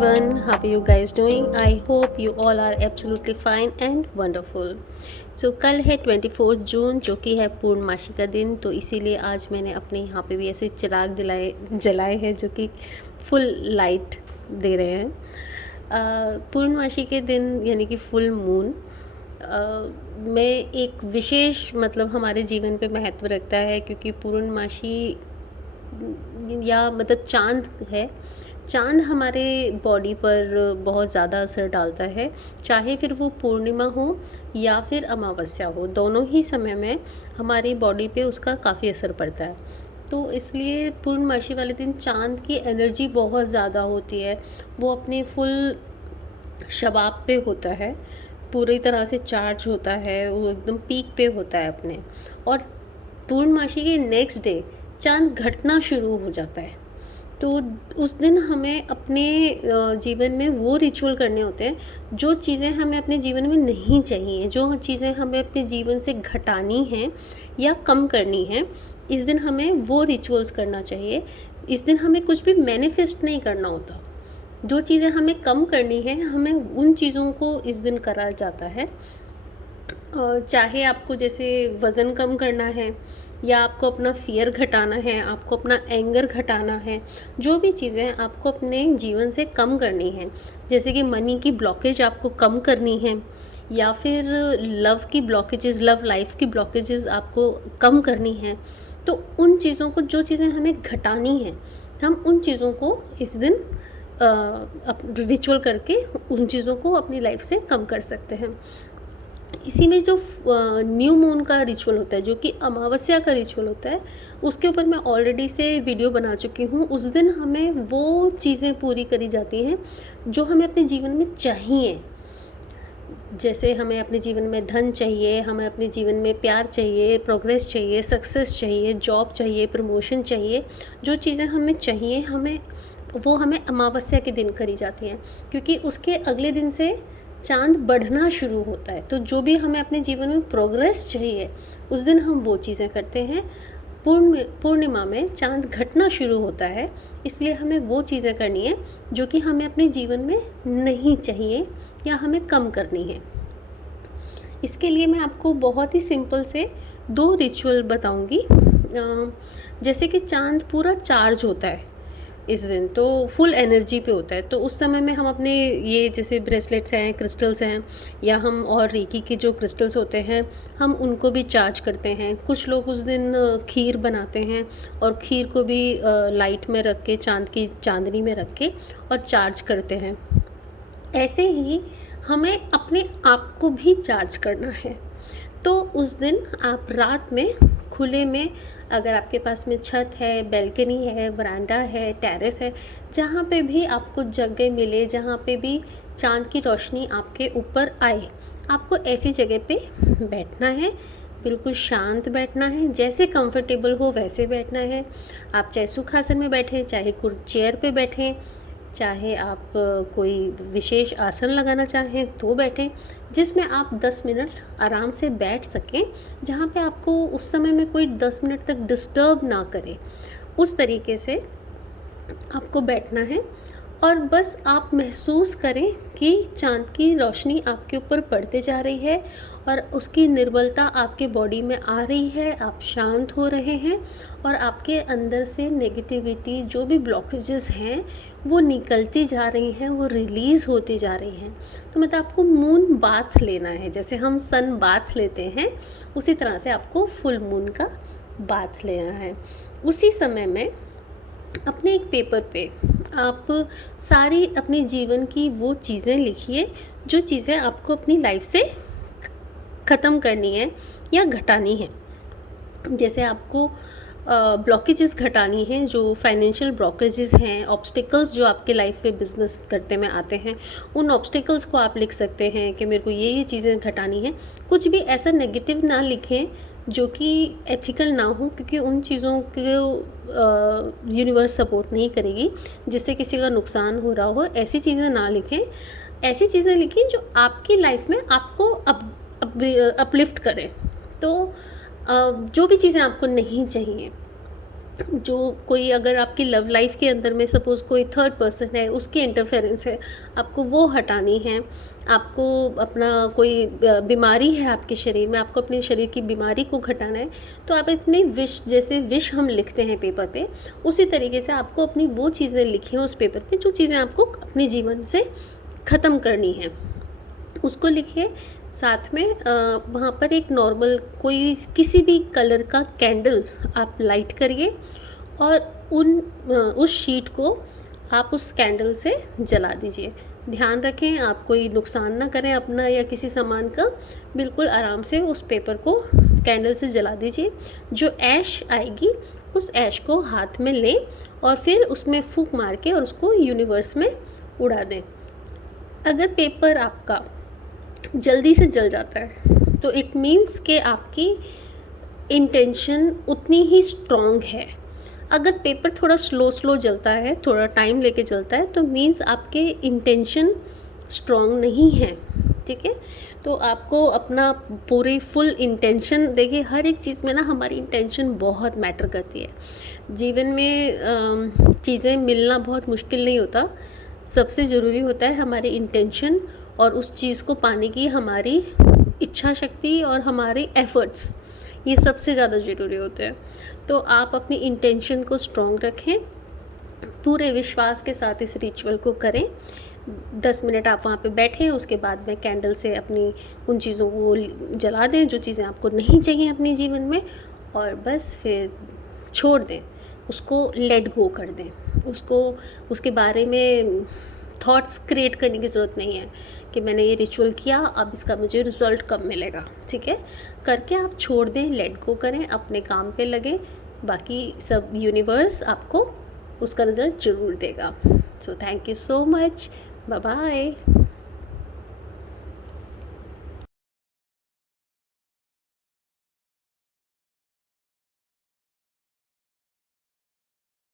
everyone, how are you guys doing? I hope you all are absolutely fine and wonderful. कल है 24 जून जो कि है पूर्णमासी का दिन, तो इसीलिए आज मैंने अपने यहाँ पे भी ऐसे चिराग जलाए हैं जो कि फुल लाइट दे रहे हैं। पूर्णमासी के दिन यानी कि फुल मून में एक विशेष मतलब हमारे जीवन पे महत्व रखता है, क्योंकि पूर्णमासी या मतलब चाँद है। चाँद हमारे बॉडी पर बहुत ज़्यादा असर डालता है, चाहे फिर वो पूर्णिमा हो या फिर अमावस्या हो, दोनों ही समय में हमारी बॉडी पे उसका काफ़ी असर पड़ता है। तो इसलिए पूर्णमासी वाले दिन चाँद की एनर्जी बहुत ज़्यादा होती है, वो अपने फुल शबाब पे होता है, पूरी तरह से चार्ज होता है, वो एकदम पीक पे होता है अपने। और पूर्णमासी के नेक्स्ट डे चाँद घटना शुरू हो जाता है। तो उस दिन हमें अपने जीवन में वो रिचुअल करने होते हैं जो चीज़ें हमें अपने जीवन में नहीं चाहिए, जो चीज़ें हमें अपने जीवन से घटानी हैं या कम करनी हैं। इस दिन हमें वो रिचुअल्स करना चाहिए। इस दिन हमें कुछ भी मैनिफेस्ट नहीं करना होता। जो चीज़ें हमें कम करनी है, हमें उन चीज़ों को इस दिन करा जाता है। चाहे आपको जैसे वज़न कम करना है या आपको अपना फ़ियर घटाना है, आपको अपना एंगर घटाना है, जो भी चीज़ें आपको अपने जीवन से कम करनी है, जैसे कि मनी की ब्लॉकेज आपको कम करनी है या फिर लव की ब्लॉकेजेस, लव लाइफ की ब्लॉकेजेस आपको कम करनी है, तो उन चीज़ों को, जो चीज़ें हमें घटानी हैं, हम उन चीज़ों को इस दिन रिचुअल करके उन चीज़ों को अपनी लाइफ से कम कर सकते हैं। इसी में जो न्यू मून का रिचुअल होता है, जो कि अमावस्या का रिचुअल होता है, उसके ऊपर मैं ऑलरेडी से वीडियो बना चुकी हूँ। उस दिन हमें वो चीज़ें पूरी करी जाती हैं जो हमें अपने जीवन में चाहिए। जैसे हमें अपने जीवन में धन चाहिए, हमें अपने जीवन में प्यार चाहिए, प्रोग्रेस चाहिए, सक्सेस चाहिए, जॉब चाहिए, प्रमोशन चाहिए, जो चीज़ें हमें चाहिए, वो हमें अमावस्या के दिन करी जाती हैं, क्योंकि उसके अगले दिन से चाँद बढ़ना शुरू होता है। तो जो भी हमें अपने जीवन में प्रोग्रेस चाहिए, उस दिन हम वो चीज़ें करते हैं। पूर्णिमा में चाँद घटना शुरू होता है, इसलिए हमें वो चीज़ें करनी है जो कि हमें अपने जीवन में नहीं चाहिए या हमें कम करनी है। इसके लिए मैं आपको बहुत ही सिंपल से 2 रिचुअल बताऊंगी। जैसे कि चाँद पूरा चार्ज होता है इस दिन, तो फुल एनर्जी पे होता है, तो उस समय में हम अपने ये जैसे ब्रेसलेट्स हैं, क्रिस्टल्स हैं, या हम और रेकी के जो क्रिस्टल्स होते हैं, हम उनको भी चार्ज करते हैं। कुछ लोग उस दिन खीर बनाते हैं और खीर को भी लाइट में रख के, चांदनी में रख के और चार्ज करते हैं। ऐसे ही हमें अपने आप को भी चार्ज करना है। तो उस दिन आप रात में खुले में, अगर आपके पास में छत है, बैल्कनी है, वरांडा है, टेरेस है, जहाँ पे भी आपको जगह मिले, जहाँ पे भी चाँद की रोशनी आपके ऊपर आए, आपको ऐसी जगह पे बैठना है। बिल्कुल शांत बैठना है, जैसे कंफर्टेबल हो वैसे बैठना है। आप चाहे सुखासन में बैठें, चाहे चेयर पे बैठें, चाहे आप कोई विशेष आसन लगाना चाहें तो बैठें, जिसमें आप 10 मिनट आराम से बैठ सकें, जहाँ पे आपको उस समय में कोई 10 मिनट तक डिस्टर्ब ना करे। उस तरीके से आपको बैठना है और बस आप महसूस करें कि चाँद की रोशनी आपके ऊपर पड़ते जा रही है और उसकी निर्बलता आपके बॉडी में आ रही है। आप शांत हो रहे हैं और आपके अंदर से नेगेटिविटी, जो भी ब्लॉकेजेस हैं, वो निकलती जा रही हैं, वो रिलीज़ होती जा रही हैं। तो मतलब आपको मून बाथ लेना है, जैसे हम सन बाथ लेते हैं, उसी तरह से आपको फुल मून का बाथ लेना है। उसी समय में अपने एक पेपर पे आप सारी अपने जीवन की वो चीज़ें लिखिए जो चीज़ें आपको अपनी लाइफ से ख़त्म करनी है या घटानी है। जैसे आपको ब्लॉकेजेस घटानी हैं, जो फाइनेंशियल ब्लॉकेजेस हैं, ऑब्स्टिकल्स जो आपके लाइफ में बिजनेस करते में आते हैं, उन ऑब्स्टिकल्स को आप लिख सकते हैं कि मेरे को ये चीज़ें घटानी हैं। कुछ भी ऐसा नेगेटिव ना लिखें जो कि एथिकल ना हो, क्योंकि उन चीज़ों को यूनिवर्स सपोर्ट नहीं करेगी, जिससे किसी का नुकसान हो रहा हो। ऐसी चीज़ें ना लिखें, ऐसी चीज़ें लिखें जो आपकी लाइफ में आपको अपलिफ्ट करें। तो जो भी चीज़ें आपको नहीं चाहिए, जो कोई अगर आपकी लव लाइफ के अंदर में सपोज़ कोई थर्ड पर्सन है, उसकी इंटरफेरेंस है, आपको वो हटानी है। आपको अपना कोई बीमारी है आपके शरीर में, आपको अपने शरीर की बीमारी को घटाना है, तो आप इतनी विश, जैसे विश हम लिखते हैं पेपर पे, उसी तरीके से आपको अपनी वो चीज़ें लिखी हैं उस पेपर पे जो चीज़ें आपको अपने जीवन से ख़त्म करनी है, उसको लिखिए। साथ में वहाँ पर एक नॉर्मल कोई किसी भी कलर का कैंडल आप लाइट करिए और उस शीट को आप उस कैंडल से जला दीजिए। ध्यान रखें आप कोई नुकसान ना करें अपना या किसी सामान का, बिल्कुल आराम से उस पेपर को कैंडल से जला दीजिए। जो ऐश आएगी उस ऐश को हाथ में लें और फिर उसमें फूंक मार के और उसको यूनिवर्स में उड़ा दें। अगर पेपर आपका जल्दी से जल जाता है तो इट मीन्स कि आपकी इंटेंशन उतनी ही स्ट्रॉन्ग है। अगर पेपर थोड़ा स्लो जलता है, थोड़ा टाइम लेके जलता है, तो मीन्स आपके इंटेंशन स्ट्रॉन्ग नहीं है। ठीक है, तो आपको अपना पूरी फुल इंटेंशन, देखिए हर एक चीज़ में ना हमारी इंटेंशन बहुत मैटर करती है। जीवन में चीज़ें मिलना बहुत मुश्किल नहीं होता, सबसे ज़रूरी होता है हमारी इंटेंशन और उस चीज़ को पाने की हमारी इच्छा शक्ति और हमारे एफ़र्ट्स, ये सबसे ज़्यादा ज़रूरी होते हैं। तो आप अपनी इंटेंशन को स्ट्रॉन्ग रखें, पूरे विश्वास के साथ इस रिचुअल को करें। 10 मिनट आप वहाँ पे बैठें, उसके बाद में कैंडल से अपनी उन चीज़ों को जला दें जो चीज़ें आपको नहीं चाहिए अपने जीवन में, और बस फिर छोड़ दें उसको, लेट गो कर दें उसको। उसके बारे में थॉट्स क्रिएट करने की ज़रूरत नहीं है कि मैंने ये रिचुअल किया, अब इसका मुझे रिज़ल्ट कब मिलेगा। ठीक है, करके आप छोड़ दें, लेट गो करें, अपने काम पे लगें, बाकी सब यूनिवर्स आपको उसका रिज़ल्ट ज़रूर देगा। So thank you so much, bye bye.